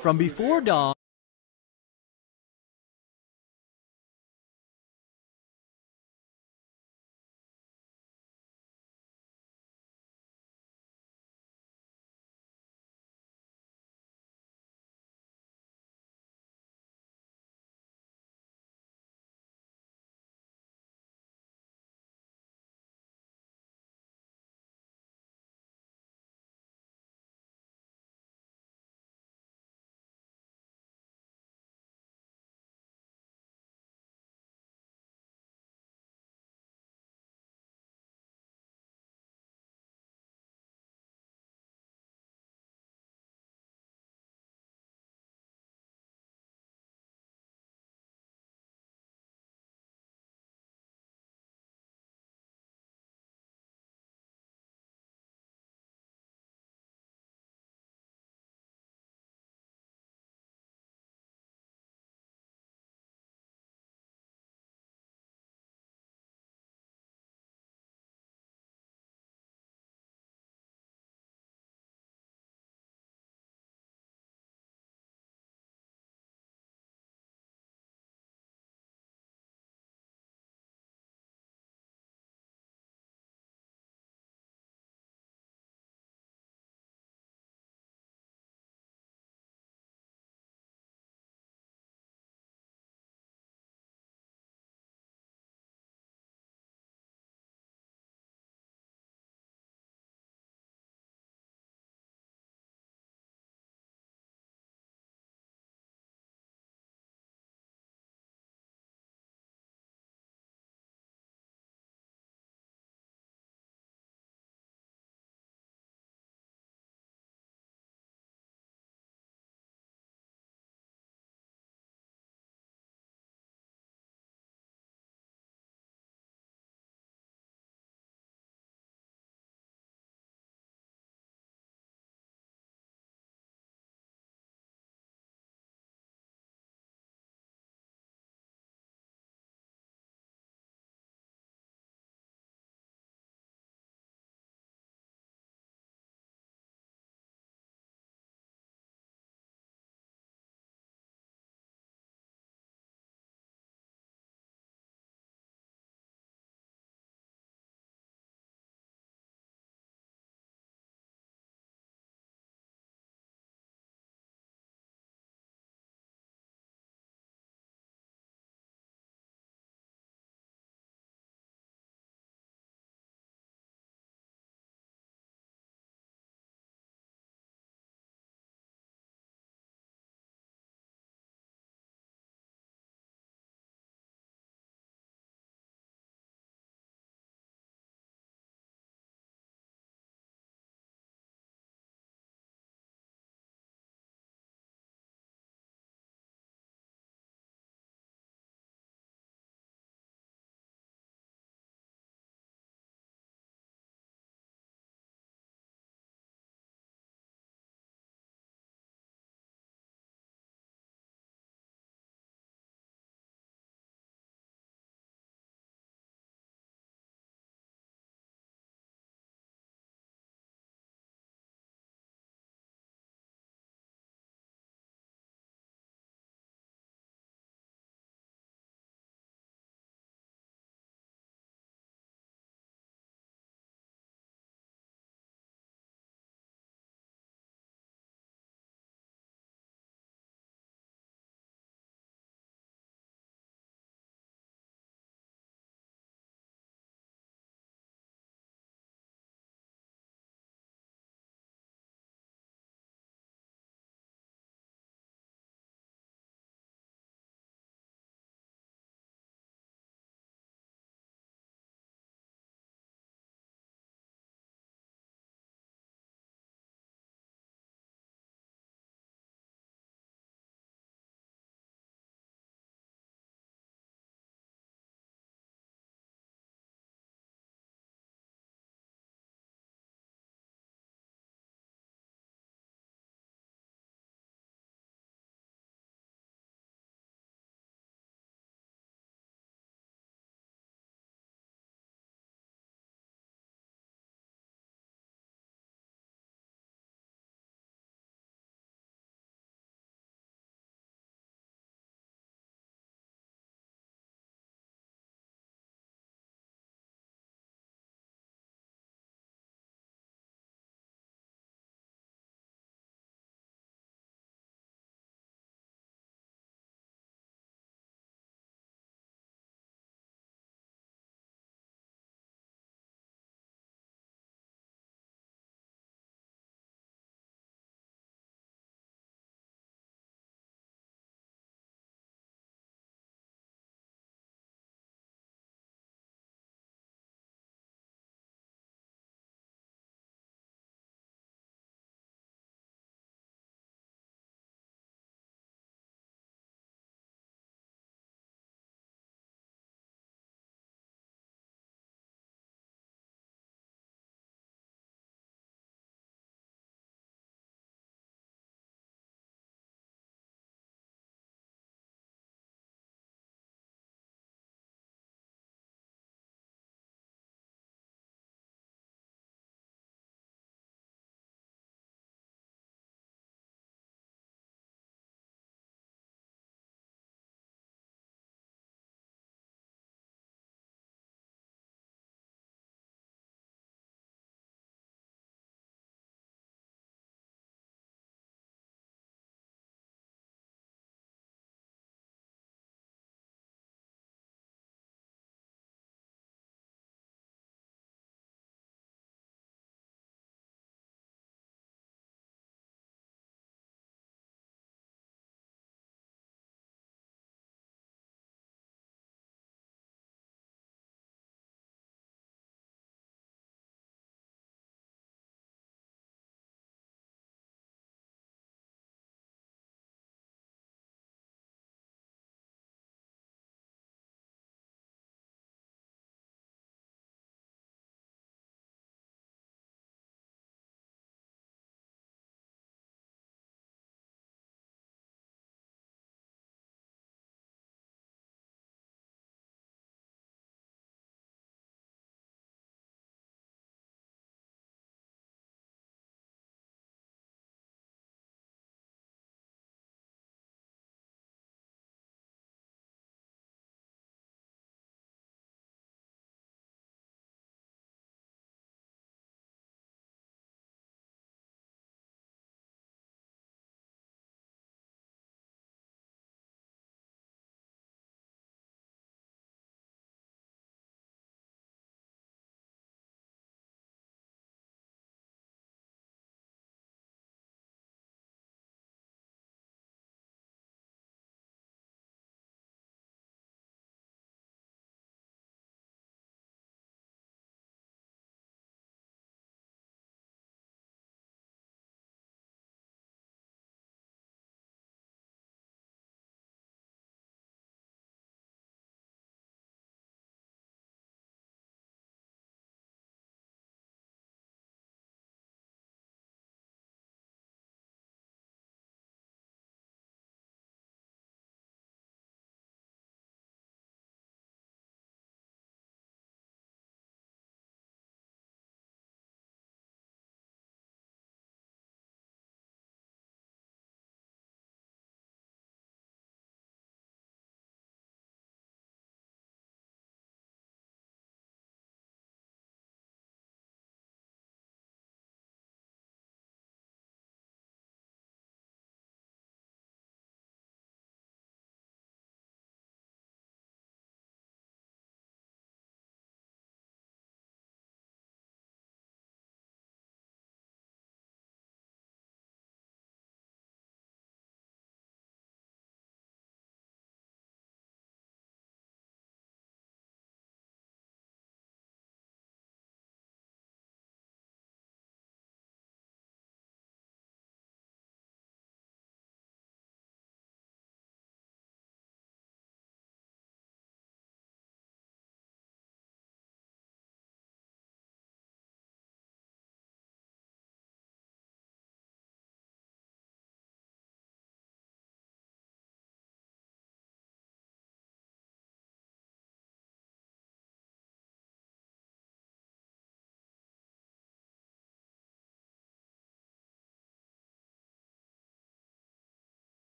From before dawn.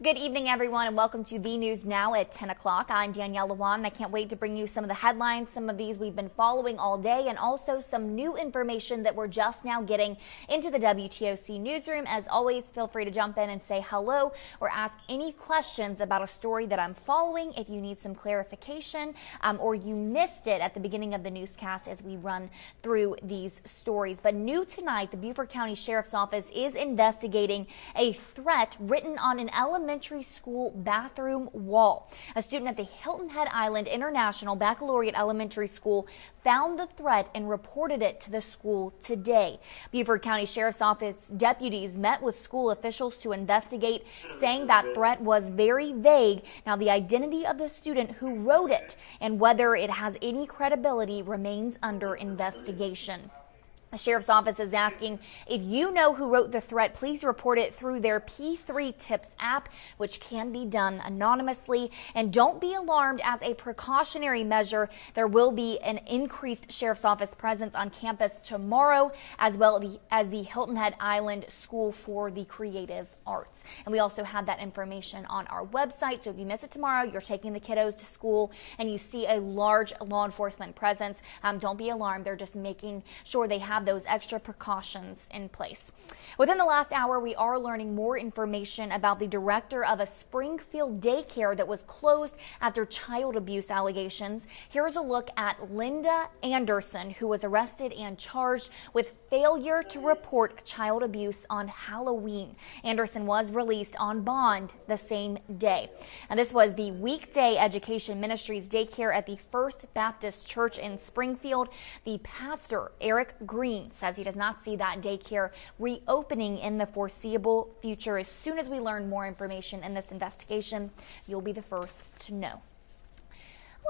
Good evening, everyone, and welcome to the News Now at 10 o'clock. I'm Danielle Lewan, and I can't wait to bring you some of the headlines. Some of these we've been following all day, and also some new information that we're just now getting into the WTOC newsroom. As always, feel free to jump in and say hello or ask any questions about a story that I'm following if you need some clarification or you missed it at the beginning of the newscast as we run through these stories. But new tonight, the Beaufort County Sheriff's Office is investigating a threat written on an elementary school bathroom wall. A student at the Hilton Head Island International Baccalaureate Elementary School found the threat and reported it to the school today. Beaufort County Sheriff's Office deputies met with school officials to investigate, saying that threat was very vague. Now, the identity of the student who wrote it and whether it has any credibility remains under investigation. The Sheriff's Office is asking if you know who wrote the threat, please report it through their P3 Tips app, which can be done anonymously. And don't be alarmed, as a precautionary measure, there will be an increased Sheriff's Office presence on campus tomorrow, as well as the Hilton Head Island School for the Creative Arts. And we also have that information on our website. So if you miss it tomorrow, you're taking the kiddos to school and you see a large law enforcement presence, don't be alarmed. They're just making sure they have those extra precautions in place. Within the last hour, we are learning more information about the director of a Springfield daycare that was closed after child abuse allegations. Here's a look at Linda Anderson, who was arrested and charged with failure to report child abuse on Halloween. Anderson was released on bond the same day. And this was the Weekday Education Ministries daycare at the First Baptist Church in Springfield. The pastor, Eric Green, says he does not see that daycare reopening in the foreseeable future. As soon as we learn more information in this investigation, you'll be the first to know.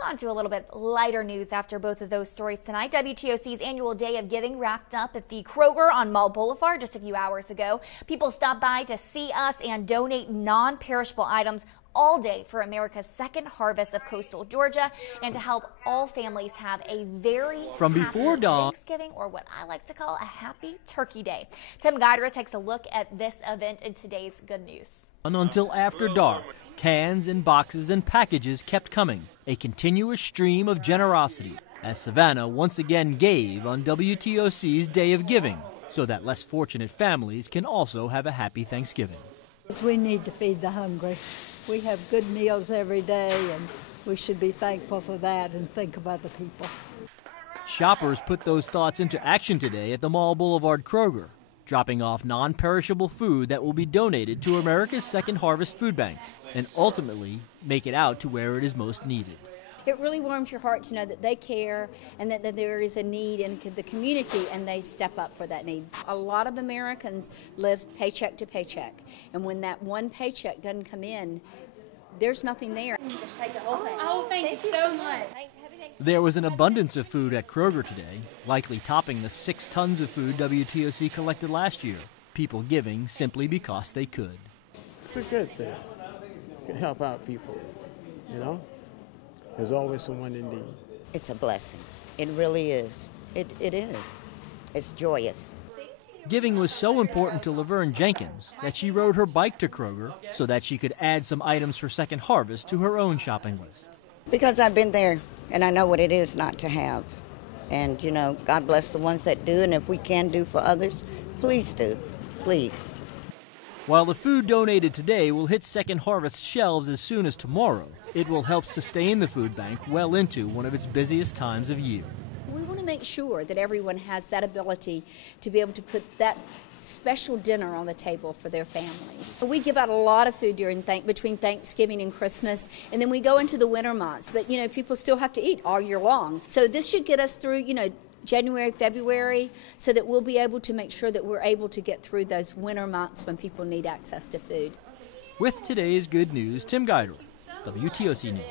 On to a little bit lighter news after both of those stories tonight. WTOC's annual Day of Giving wrapped up at the Kroger on Mall Boulevard just a few hours ago. People stopped by to see us and donate non-perishable items all day for America's second harvest of coastal Georgia and to help all families have a very happy Thanksgiving, or what I like to call a happy Turkey Day. Tim Guidera takes a look at this event in today's Good News. Until after dark, cans and boxes and packages kept coming, a continuous stream of generosity, as Savannah once again gave on WTOC's Day of Giving, so that less fortunate families can also have a happy Thanksgiving. We need to feed the hungry. We have good meals every day, and we should be thankful for that and think of other people. Shoppers put those thoughts into action today at the Mall Boulevard Kroger, dropping off non-perishable food that will be donated to America's Second Harvest Food Bank and ultimately make it out to where it is most needed. It really warms your heart to know that they care and that there is a need in the community, and they step up for that need. A lot of Americans live paycheck to paycheck, and when that one paycheck doesn't come in, there's nothing there. Just take the whole thing. Oh, thank you so much. There was an abundance of food at Kroger today, likely topping the 6 tons of food WTOC collected last year. People giving simply because they could. It's a good thing. You can help out people, you know? There's always someone in need. It's a blessing. It really is. It is. It's joyous. Giving was so important to Laverne Jenkins that she rode her bike to Kroger so that she could add some items for Second Harvest to her own shopping list. Because I've been there and I know what it is not to have. And, you know, God bless the ones that do, and if we can do for others, please do. Please. While the food donated today will hit Second Harvest shelves as soon as tomorrow, it will help sustain the food bank well into one of its busiest times of year. We want to make sure that everyone has that ability to be able to put that special dinner on the table for their families. We give out a lot of food between Thanksgiving and Christmas, and then we go into the winter months. But, you know, people still have to eat all year long. So this should get us through, you know, January, February, so that we'll be able to make sure that we're able to get through those winter months when people need access to food. With today's Good News, Tim Guidera, WTOC News.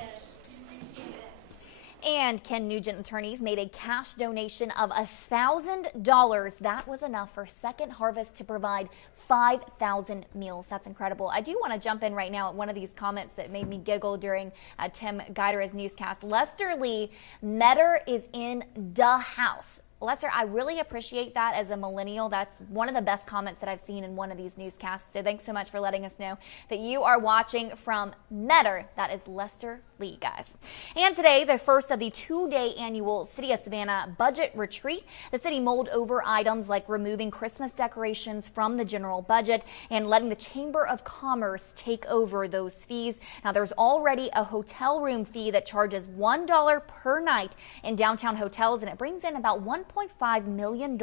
And Ken Nugent attorneys made a cash donation of $1,000. That was enough for Second Harvest to provide 5,000 meals. That's incredible. I do want to jump in right now at one of these comments that made me giggle during Tim Guidera's newscast. Lester Lee, Metter is in the house. Lester, I really appreciate that as a millennial. That's one of the best comments that I've seen in one of these newscasts. So thanks so much for letting us know that you are watching from Metter. That is Lester Lee, guys. And today, the first of the 2-day annual City of Savannah budget retreat. The city mulled over items like removing Christmas decorations from the general budget and letting the Chamber of Commerce take over those fees. Now, there's already a hotel room fee that charges $1 per night in downtown hotels, and it brings in about $1.5 million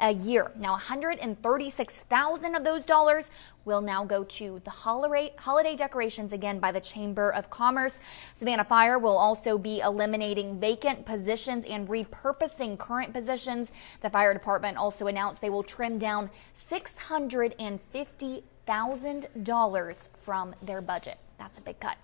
a year. Now, 136,000 of those dollars will now go to the holiday decorations, again, by the Chamber of Commerce. Savannah Fire will also be eliminating vacant positions and repurposing current positions. The fire department also announced they will trim down $650,000 from their budget. That's a big cut.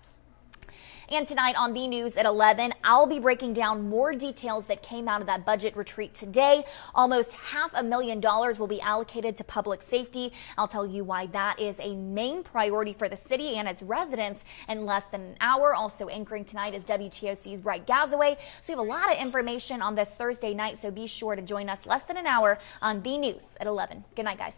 And tonight on the news at 11, I'll be breaking down more details that came out of that budget retreat today. Almost $500,000 will be allocated to public safety. I'll tell you why that is a main priority for the city and its residents in less than an hour. Also anchoring tonight is WTOC's Bright Gazaway. So we have a lot of information on this Thursday night, so be sure to join us less than an hour on the news at 11. Good night, guys.